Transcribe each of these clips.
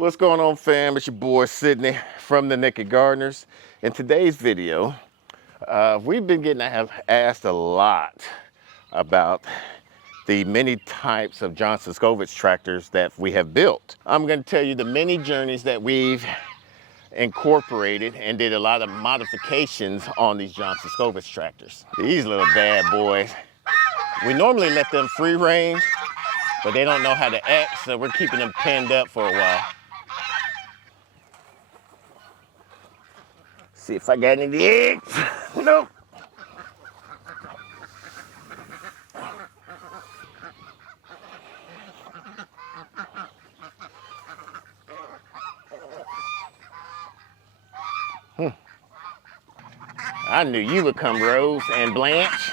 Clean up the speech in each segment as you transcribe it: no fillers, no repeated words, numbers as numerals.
What's going on, fam? It's your boy Sydney from the Naked Gardeners. In today's video, we've been getting asked a lot about the many types of Johnson Skovich tractors that we have built. I'm going to tell you the many journeys that we've incorporated and did a lot of modifications on these Johnson Skovich tractors. These little bad boys, we normally let them free range, but they don't know how to act, so we're keeping them pinned up for a while. See if I got any eggs. Nope. I knew you would come, Rose and Blanche.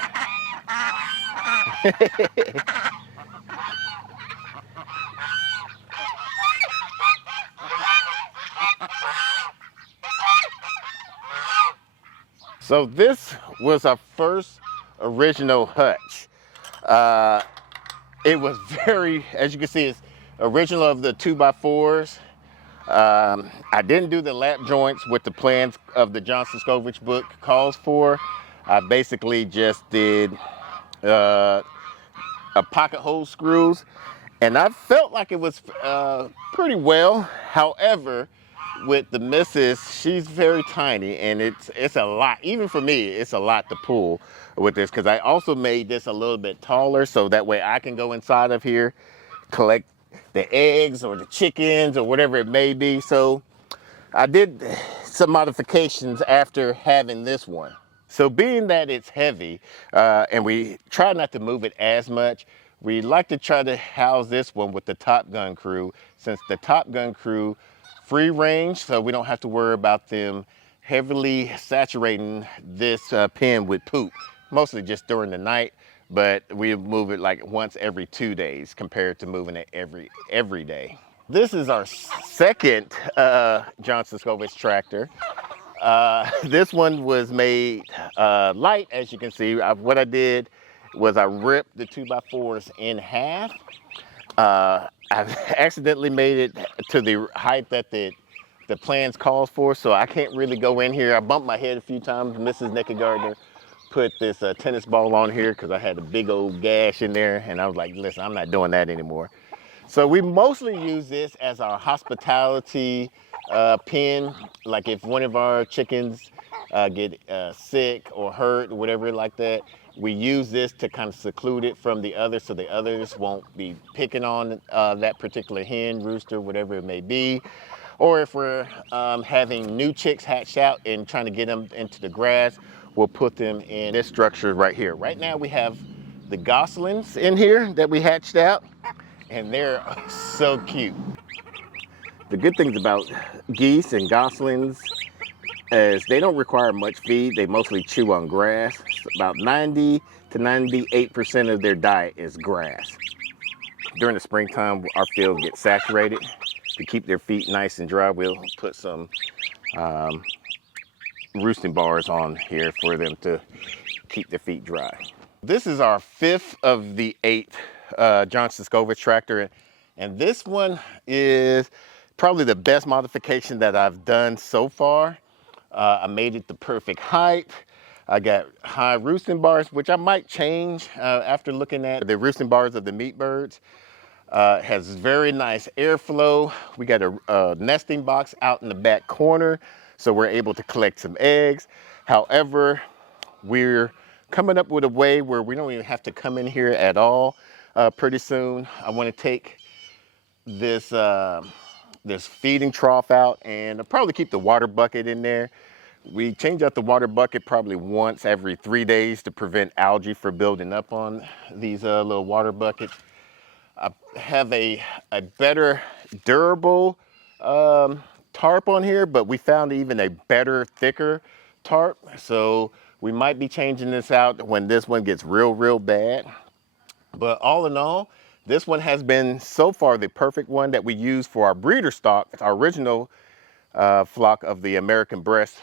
So this was our first original hutch. It was very, as you can see, it's original of the 2x4s. I didn't do the lap joints with the plans of the Johnson Skovich book calls for. I basically just did a pocket hole screws, and I felt like it was pretty well. However, with the missus, she's very tiny, and it's a lot. Even for me, it's a lot to pull with this, because I also made this a little bit taller so that way I can go inside of here, collect the eggs or the chickens or whatever it may be. So I did some modifications after having this one. So being that it's heavy, and we try not to move it as much, we like to try to house this one with the Top Gun crew, since the Top Gun crew free range, so we don't have to worry about them heavily saturating this pen with poop, mostly just during the night, but we move it like once every 2 days compared to moving it every day. This is our second Johnson Skovich tractor. This one was made light, as you can see. What I did was I ripped the 2x4s in half. I accidentally made it to the height that the plans calls for, so I can't really go in here. I bumped my head a few times. Mrs. Naked Gardener put this tennis ball on here because I had a big old gash in there, and I was like, listen, I'm not doing that anymore. So we mostly use this as our hospitality pen. Like if one of our chickens get sick or hurt or whatever like that, we use this to kind of seclude it from the others, so the others won't be picking on that particular hen, rooster, whatever it may be. Or if we're having new chicks hatched out and trying to get them into the grass, we'll put them in this structure right here. Right now we have the goslings in here that we hatched out, and they're so cute. The good things about geese and goslings is they don't require much feed. They mostly chew on grass. About 90 to 98% of their diet is grass. During the springtime, our field gets saturated. To keep their feet nice and dry, we'll put some roosting bars on here for them to keep their feet dry. This is our 5th of the 8 Johnson Skovich tractor, and this one is probably the best modification that I've done so far. I made it the perfect height. I got high roosting bars, which I might change after looking at the roosting bars of the meat birds. Has very nice airflow. We got a nesting box out in the back corner, so we're able to collect some eggs. However, we're coming up with a way where we don't even have to come in here at all pretty soon. I want to take this this feeding trough out, and I'll probably keep the water bucket in there. We change out the water bucket probably once every 3 days to prevent algae from building up on these little water buckets. I have a better durable tarp on here, but we found even a better, thicker tarp. So we might be changing this out when this one gets real bad. But all in all, this one has been so far the perfect one that we use for our breeder stock. It's our original flock of the American breast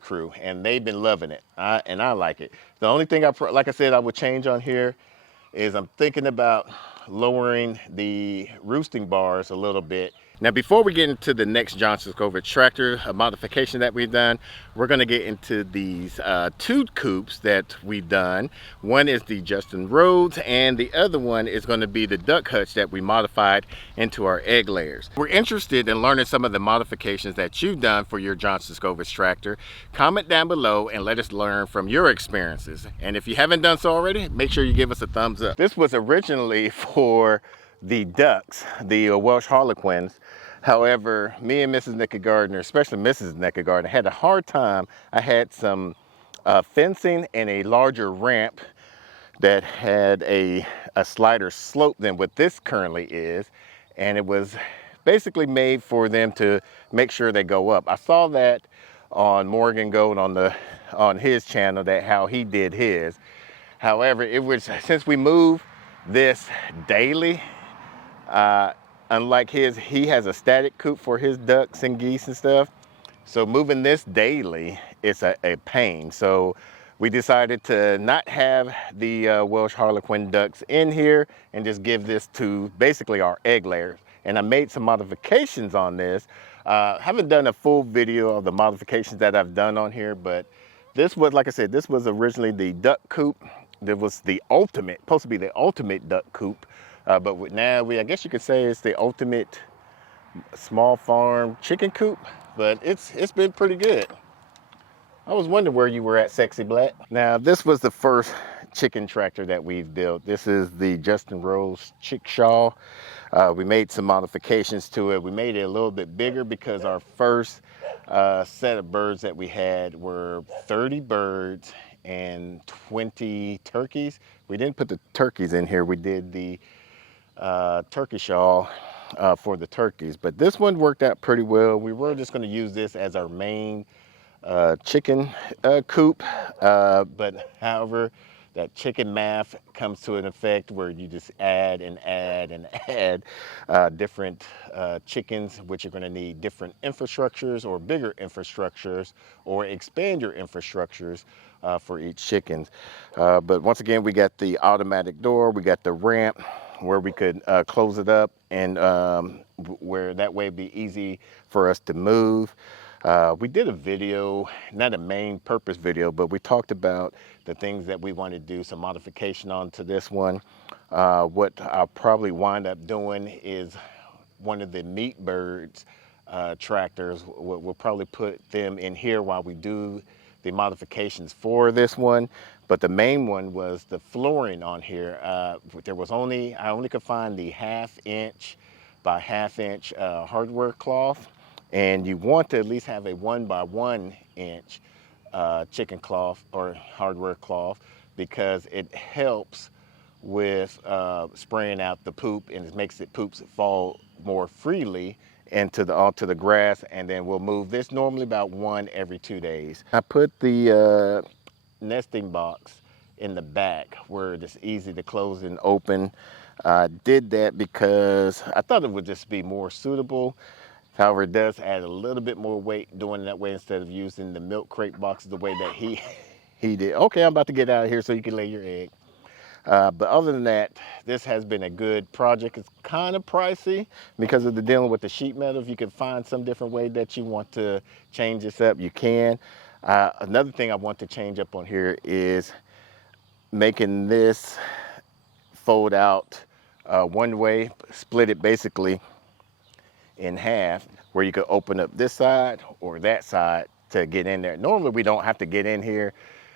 crew, and they've been loving it, and I like it. The only thing like I said, I would change on here is I'm thinking about lowering the roosting bars a little bit Now, before we get into the next Johnson Covert tractor, a modification that we've done, we're going to get into these two coops that we've done. One is the Justin Rhodes, and the other one is going to be the duck hutch that we modified into our egg layers. We're interested in learning some of the modifications that you've done for your Johnson Covert tractor. Comment down below and let us learn from your experiences. And if you haven't done so already, make sure you give us a thumbs up. This was originally for the ducks, the Welsh Harlequins. However, me and Mrs. Nicka Gardner, especially Mrs. Nicka Gardner, had a hard time. I had some fencing and a larger ramp that had a slighter slope than what this currently is, and it was basically made for them to make sure they go up. I saw that on Morgan Gold on his channel, that how he did his. However, it was, since we move this daily, unlike his, he has a static coop for his ducks and geese and stuff. So moving this daily, it's a pain. So we decided to not have the Welsh Harlequin ducks in here and just give this to basically our egg layers. And I made some modifications on this. Haven't done a full video of the modifications that I've done on here, but this was, like I said, this was originally the duck coop. There was the ultimate, supposed to be the ultimate duck coop. But now I guess you could say it's the ultimate small farm chicken coop, but it's been pretty good. I was wondering where you were at, Sexy Black. Now, this was the first chicken tractor that we've built. This is the Justin Rhodes Chickshaw. We made some modifications to it. We made it a little bit bigger because our first set of birds that we had were 30 birds and 20 turkeys. We didn't put the turkeys in here. We did the turkey shawl for the turkeys, but this one worked out pretty well. We were just going to use this as our main chicken coop, but however, that chicken math comes to an effect where you just add and add and add different chickens, which are going to need different infrastructures or bigger infrastructures, or expand your infrastructures for each chicken. But once again, we got the automatic door, we got the ramp where we could close it up, and where that way it'd be easy for us to move. We did a video, not a main purpose video, but we talked about the things that we want to do, some modification onto this one. What I'll probably wind up doing is one of the meat birds tractors. We'll probably put them in here while we do the modifications for this one. But the main one was the flooring on here. I only could find the 1/2 inch by 1/2 inch hardware cloth. And you want to at least have a 1 by 1 inch chicken cloth or hardware cloth, because it helps with spraying out the poop, and it makes the poops fall more freely onto the grass. And then we'll move this normally about 1 every 2 days. I put the nesting box in the back where it's easy to close and open. I did that because I thought it would just be more suitable. However, it does add a little bit more weight doing it that way instead of using the milk crate boxes the way that he did. Okay, I'm about to get out of here so you can lay your egg. But other than that, this has been a good project. It's kind of pricey because of the dealing with the sheet metal. If you can find some different way that you want to change this up, you can. Another thing I want to change up on here is making this fold out one way, split it basically in half, where you could open up this side or that side to get in there. Normally we don't have to get in here.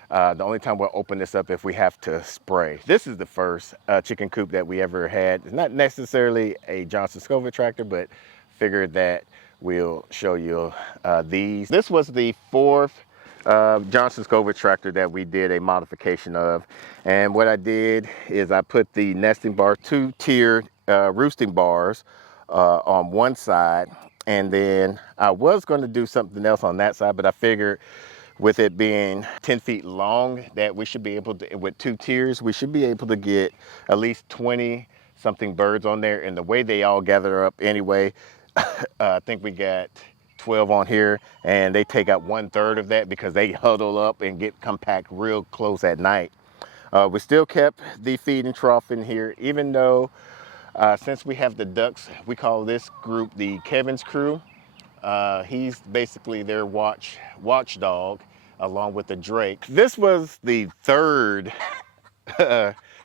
The only time we'll open this up if we have to spray. This is the first chicken coop that we ever had. It's not necessarily a Johnson Covert tractor, but figured that we'll show you these. This was the fourth Johnson Covert tractor that we did a modification of. And what I did is I put the nesting bar, 2-tier roosting bars on one side, and then I was going to do something else on that side, but I figured with it being 10 feet long that we should be able to, with 2 tiers, we should be able to get at least 20 something birds on there. And the way they all gather up anyway, I think we got 12 on here, and they take out 1/3 of that because they huddle up and get compact real close at night. We still kept the feeding trough in here, even though Since we have the ducks, we call this group the Kevin's crew. He's basically their watchdog along with the Drake. This was the third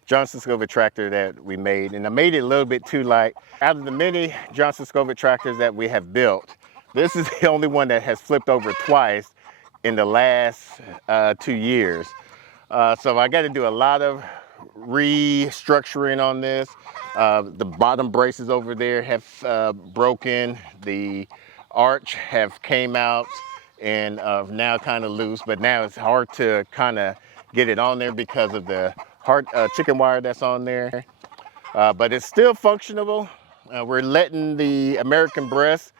Johnson Scovitt tractor that we made, and I made it a little bit too light. Out of the many Johnson Scovitt tractors that we have built, this is the only one that has flipped over twice in the last 2 years. So I got to do a lot of restructuring on this. The bottom braces over there have broken. The arch have came out and now kind of loose, but now it's hard to kind of get it on there because of the hard chicken wire that's on there. But it's still functional. We're letting the American breast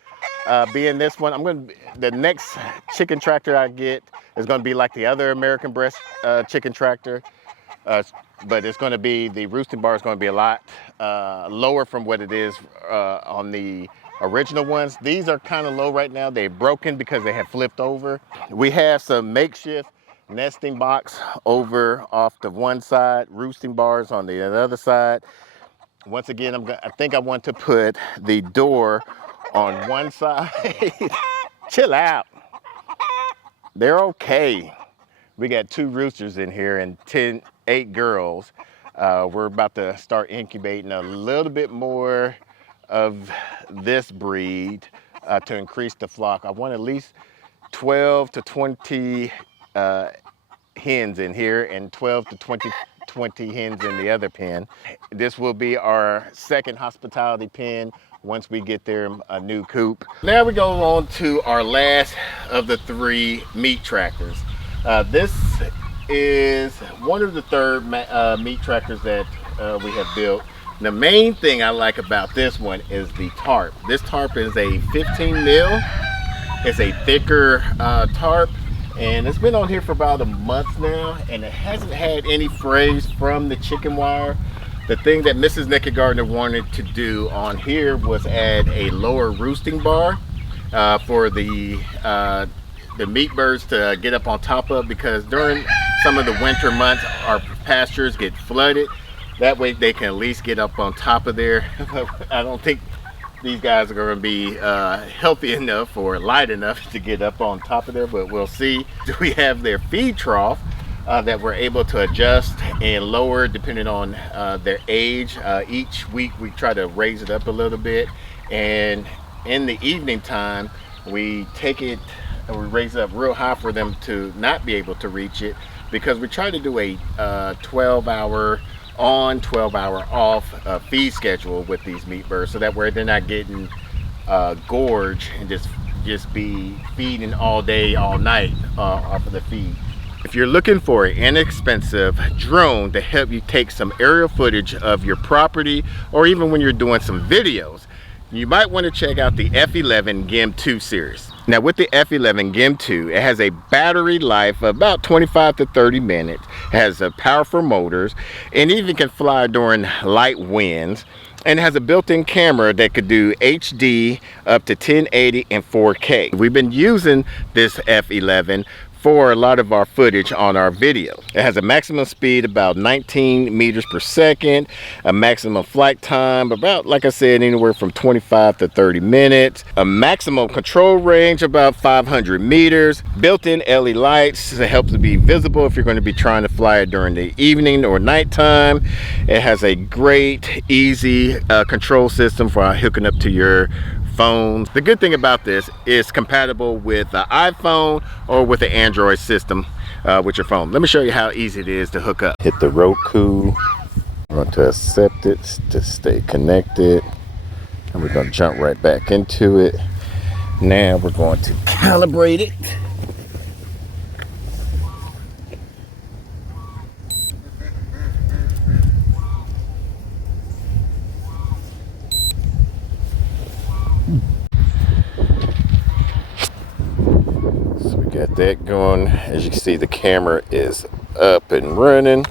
be in this one. The next chicken tractor I get is going to be like the other American breast chicken tractor. But it's going to be, the roosting bar is going to be a lot lower from what it is on the original ones. These are kind of low right now. They're broken because they have flipped over. We have some makeshift nesting box over off the one side, roosting bars on the other side. Once again, I think I want to put the door on one side. Chill out. They're okay. We got 2 roosters in here and 8 girls. We're about to start incubating a little bit more of this breed to increase the flock. I want at least 12 to 20 hens in here and 12 to 20 hens in the other pen. This will be our second hospitality pen once we get there a new coop. Now we go on to our last of the 3 meat tractors. This is one of the third meat tractors that we have built. The main thing I like about this one is the tarp. This tarp is a 15 mil. It's a thicker tarp, and it's been on here for about a month now, and it hasn't had any frays from the chicken wire. The thing that Mrs. Nikki Gardner wanted to do on here was add a lower roosting bar for the meat birds to get up on top of, because during some of the winter months our pastures get flooded. That way they can at least get up on top of there. I don't think these guys are going to be healthy enough or light enough to get up on top of there, but we'll see. We have their feed trough that we're able to adjust and lower depending on their age. Each week we try to raise it up a little bit, and in the evening time we take it and we raise it up real high for them to not be able to reach it, because we try to do a 12-hour on, 12-hour off feed schedule with these meat birds, so that way they're not getting gorged and just be feeding all day, all night off of the feed. If you're looking for an inexpensive drone to help you take some aerial footage of your property, or even when you're doing some videos, you might want to check out the F11 GIM2 series. Now with the F11 GIM2, it has a battery life of about 25 to 30 minutes. It has powerful motors, and even can fly during light winds. And it has a built-in camera that could do HD up to 1080 and 4K. We've been using this F11 for a lot of our footage on our video. It has a maximum speed about 19 meters per second, a maximum flight time about, like I said, anywhere from 25 to 30 minutes, a maximum control range about 500 meters, built-in LED lights to help to be visible if you're going to be trying to fly it during the evening or nighttime. It has a great, easy control system for hooking up to your phones. The good thing about this is compatible with the iPhone or with the Android system with your phone. Let me show you how easy it is to hook up. Hit the Roku. I'm going to accept it to stay connected, and we're going to jump right back into it. Now we're going to calibrate it. Got that going. As you can see, the camera is up and running.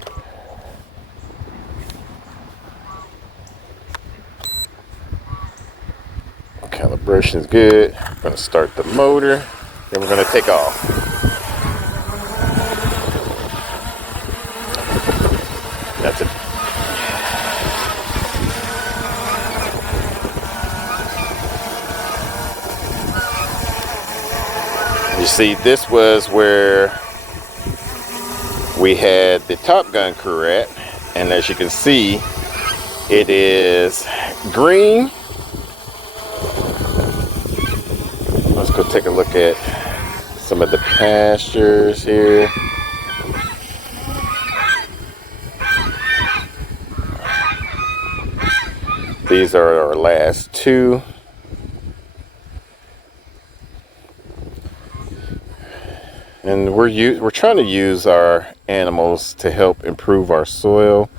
Calibration is good. I'm going to start the motor, then we're going to take off. That's it. You see, this was where we had the Top Gun crew at, and as you can see, it is green. Let's go take a look at some of the pastures here. These are our last two. And we're trying to use our animals to help improve our soil.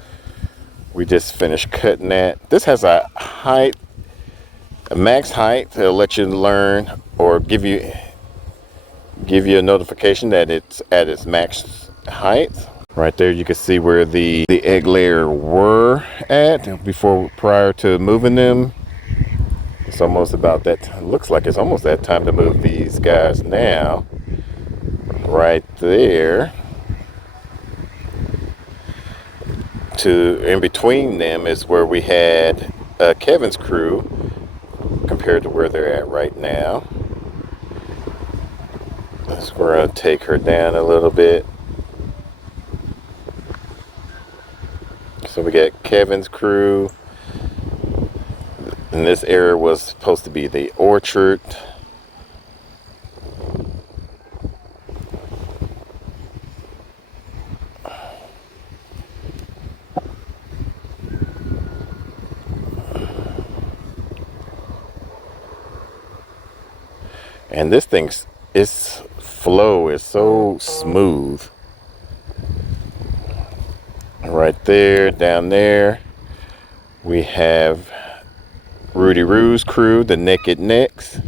We just finished cutting that. This has a height, a max height. It'll let you learn or give you a notification that it's at its max height. Right there, you can see where the egg layer were at prior to moving them. It's almost about that. It looks like it's almost that time to move these guys now. Right there, in between them is where we had Kevin's crew compared to where they're at right now. So we're going to take her down a little bit. So we got Kevin's crew, and this area was supposed to be the orchard. And this its flow is so smooth. Right there, down there, we have Rudy Roo's crew, the Naked Necks.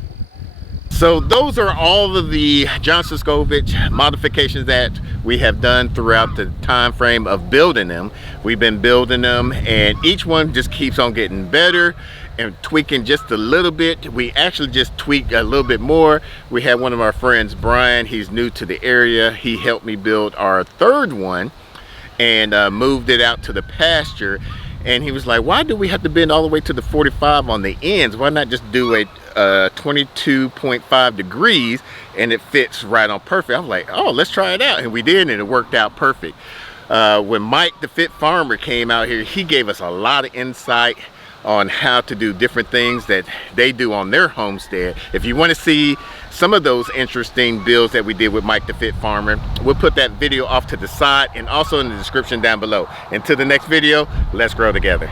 So those are all of the Johnson Scovich modifications that we have done throughout the time frame of building them. We've been building them, and each one just keeps on getting better and tweaking just a little bit. We actually just tweaked a little bit more. We had one of our friends, Brian, he's new to the area. He helped me build our third one and moved it out to the pasture. And he was like, why do we have to bend all the way to the 45 on the ends? Why not just do a 22.5 degrees and it fits right on perfect? I was like, oh, let's try it out. And we did, and it worked out perfect. When Mike the Fit Farmer came out here, he gave us a lot of insight on how to do different things that they do on their homestead. If you want to see some of those interesting builds that we did with Mike the Fit Farmer, we'll put that video off to the side and also in the description down below. Until the next video, let's grow together.